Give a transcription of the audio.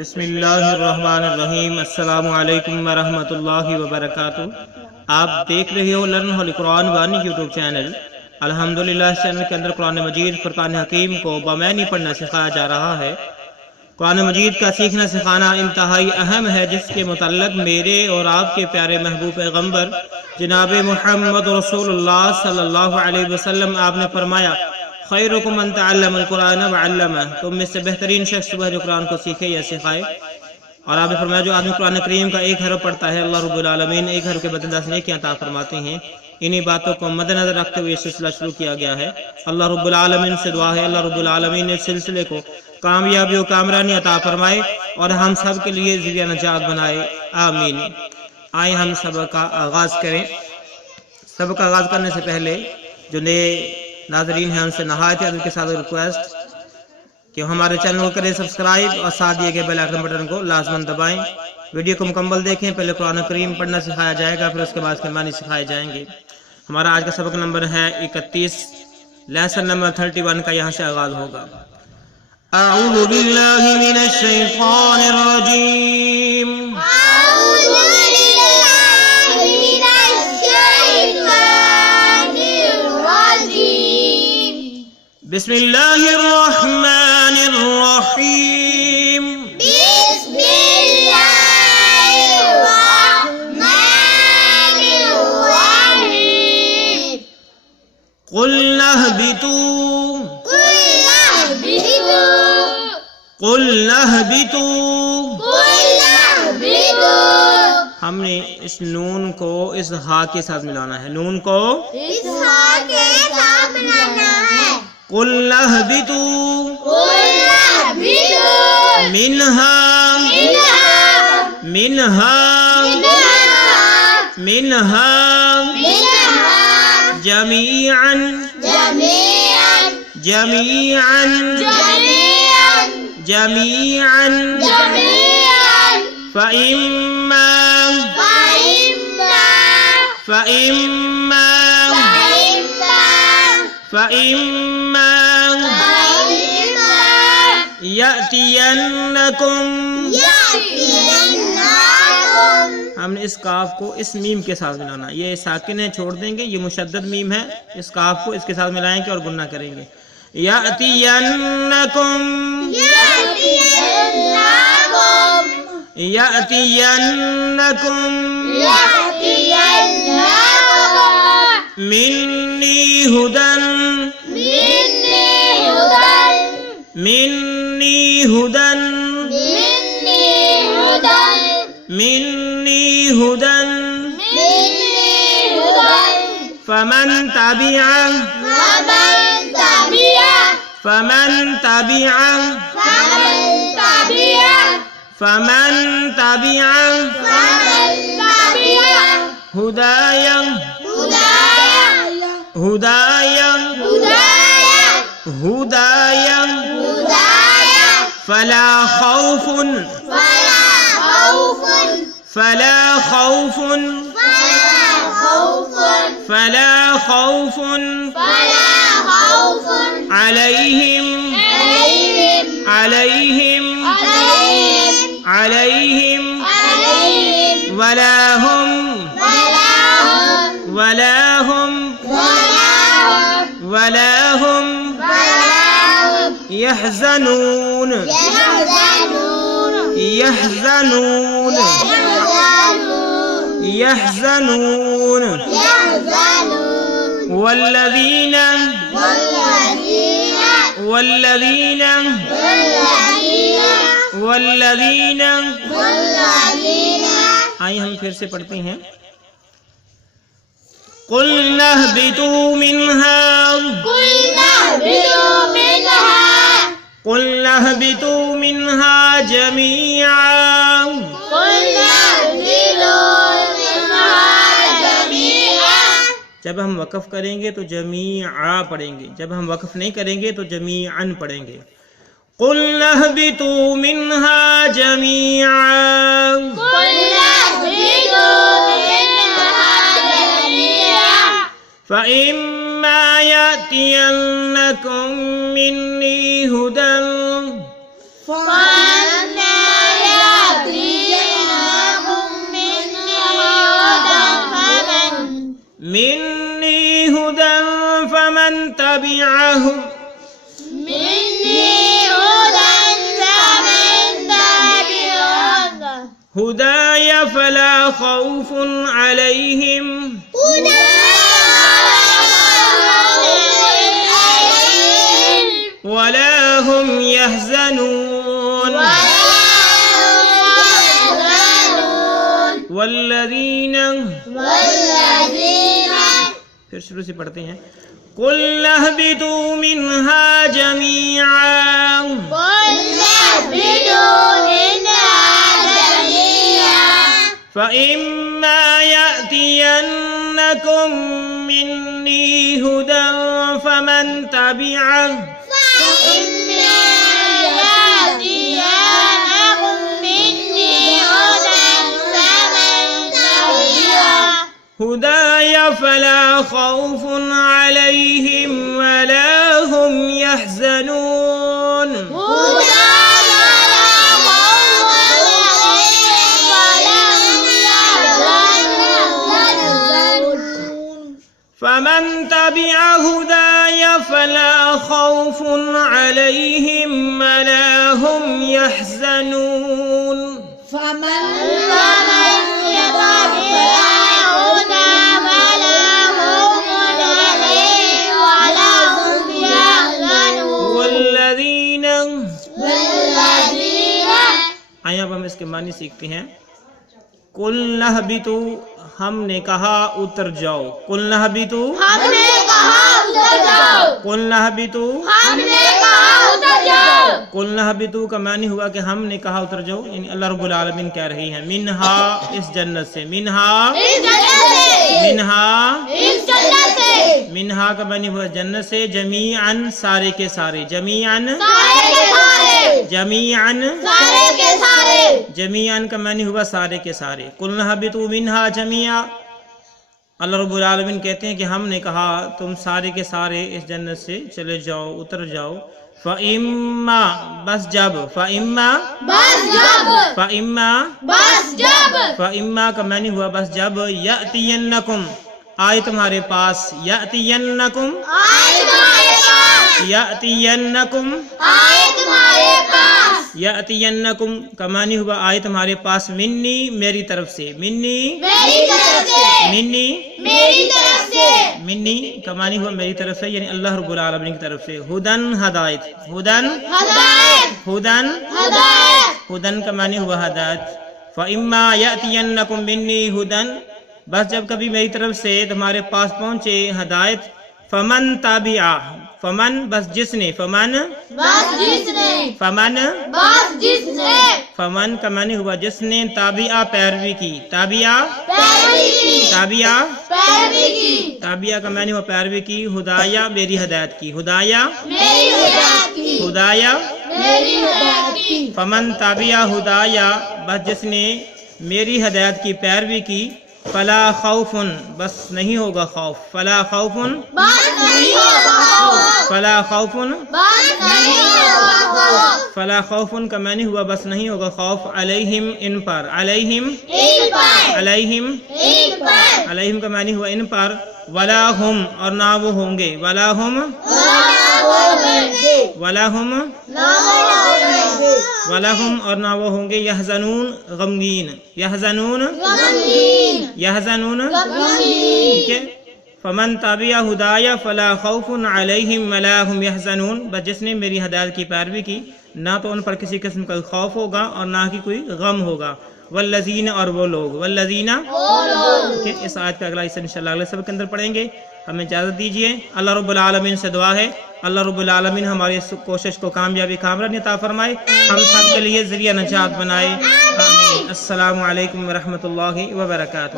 بسم اللہ الرحمن الرحیم۔ السلام علیکم ورحمۃ اللہ وبرکاتہ۔ آپ دیکھ رہے ہو learn holy Quran Wani YouTube channel. الحمدللہ اس چینل کے اندر قرآن مجید فرقان حکیم کو بامعنی پڑھنا سکھایا جا رہا ہے۔ قرآن مجید کا سیکھنا سکھانا انتہائی اہم ہے، جس کے متعلق میرے اور آپ کے پیارے محبوب پیغمبر جناب محمد رسول اللہ صلی اللہ علیہ وسلم آپ نے فرمایا، خیرکم من تعلم القرآن وعلمہ، تم میں سے بہترین شخص وہ ہے جو قرآن کو سیکھے یا سکھائے۔ اور آپ نے فرمایا جو آدمی قرآن کریم کا ایک حرف پڑھتا ہے، اللہ رب العالمین ایک حرف کے بدلے 10 نیکیاں عطا فرماتے ہیں۔ انہی باتوں کو مد نظر رکھتے ہوئے یہ سلسلہ شروع کیا گیا ہے۔ اللہ رب العالمین سے دعا ہے اللہ رب العالمین نے سلسلے کو کامیابی و کامرانی عطا فرمائے اور ہم سب کے لیے ذریعہ نجات بنائے، آمین۔ آئیں ہم سبق کا آغاز کریں۔ سبق کا آغاز کرنے سے پہلے جو نئے ناظرین ہیں ان سے نہایت ادب کے ساتھ ریکویسٹ کہ ہمارے چینل کو کریں سبسکرائب اور ساتھ دیے گئے بیل آئیکن بٹن کو لازماً دبائیں۔ ویڈیو کو مکمل دیکھیں، پہلے قرآن کریم پڑھنا سکھایا جائے گا، پھر اس کے بعد اس کے معنی سکھائے جائیں گے۔ ہمارا آج کا سبق نمبر ہے 31، لیسن نمبر 31 کا یہاں سے آغاز ہوگا۔ اعوذ باللہ من الشیطان الرجیم، بسم اللہ الرحمن الرحیم، بسم اللہ الرحمن الرحیم، قلنا اہبطوا ہم نے اس نون کو اس ہا کے ساتھ ملانا ہے، نون کو اس ہا کے ساتھ ملانا ہے۔ قلنا اہبطوا منہا جمیعاً فَإِمَّا يَأْتِيَنَّكُمْ، ہم نے اس کاف کو اس میم کے ساتھ ملانا، یہ ساکن ہے چھوڑ دیں گے، یہ مشدد میم ہے، اس کاف کو اس کے ساتھ ملائیں گے اور گنہ کریں گے۔ يَأْتِيَنَّكُمْ منی ہدن فمن تبعه هدايا فلا خوف عليهم ولا هم يحزنون والذين آئیں ہم پھر سے پڑھتے ہیں۔ قُلْنَا اهْبِطُوا مِنْهَا جَمِيعًا، جب ہم وقف کریں گے تو جمیعا پڑھیں گے، جب ہم وقف نہیں کریں گے تو جمیعاً پڑھیں گے۔ قُلْنَا اهْبِطُوا مِنْهَا جَمِيعًا فَإِمَّا يَأْتِيَنَّكُم مِّنِّي هُدًى هداي فلا خوف عليهم ولا هم يحزنون والذين پھر شروع سے پڑھتے ہیں قُلْ اهْبِطُوا مِنْهَا جَمِيعًا فَإِمَّا يَأْتِيَنَّكُم مِّنِّي هُدًى فَمَن تَبِعَ هداي فلا خوف عليهم ولا هم يحزنون فمن تبع هداي فلا خوف عليهم ولا هم يحزنون والذین آئیں اب ہم اس کے معنی سیکھتے ہیں قُلْ اهْبِطُوا ہم نے کہا اتر جاؤ قُلْ اهْبِطُوا قُلْ اهْبِطُوا قُلْ اهْبِطُوا کا معنی ہوا کہ ہم نے کہا اتر جاؤ، یعنی اللہ رب العالمین کہہ رہی ہیں منہا اس جنت سے، منہا کا معنی ہوا جنت سے، جمیعاً سارے کے سارے، جمیعاً کا معنی ہوا سارے کے سارے، قُلْ اهْبِطُوا مِنْهَا جَمِيعًا اللہ رب العالمین کہتے ہیں کہ ہم نے کہا تم سارے کے سارے اس جنت سے چلے جاؤ، اتر جاؤ، فَإِمَّا بس جب، فَإِمَّا کا معنی ہوا بس جب، يَأْتِيَنَّكُمْ آئے تمہارے پاس، يَأْتِيَنَّكُمْ کا معنی ہوا آئے تمہارے پاس، منی میری طرف سے، منی کا معنی ہوا میری طرف سے، یعنی اللہ رب العالمین کی طرف سے، ہدن ہدایت، ہدن کا معنی ہوا ہدایت، فَإِمَّا يَأْتِيَنَّكُم مِّنِّي ہدن بس جب کبھی میری طرف سے تمہارے پاس پہنچے ہدایت، فمن تابع فمن بس جس نے، فمن کا معنی ہوا جس نے تابعہ پیروی کی، تابعہ کا معنی ہوا پیروی کی، ہدایہ میری ہدایت کی، ہدایہ فمن تابعہ ہدایہ بس جس نے میری ہدایت کی پیروی کی، فلا خوف بس نہیں ہوگا خوف، فلا خوف کا معنی ہوا بس نہیں ہوگا خوف، علیہم ان پر، علیہم کا معنی ہوا ان پر، ولا ہم اور نہ وہ ہوں گے، ولا ہم اور نہ وہ ہوں گے، یحزنون غمگین، یحزنون ٹھیک ہے، فمن تابع ہدایہ فلا خوف علیہم ولا هم یحزنون بس جس نے میری ہدایت کی پیروی کی نہ تو ان پر کسی قسم کا خوف ہوگا اور نہ ہی کوئی غم ہوگا، والذین اور وہ لوگ، والذین اس آیت کا اگلا حصہ انشاءاللہ اگلے سبق کے اندر پڑھیں گے۔ ہمیں اجازت دیجیے، اللہ رب العالمین سے دعا ہے اللہ رب العالمین ہماری اس کوشش کو کامیابی کامرانی عطا فرمائے، ہم سب کے لیے ذریعہ نجات بنائے، آمین۔ السلام علیکم ورحمۃ اللہ وبرکاتہ۔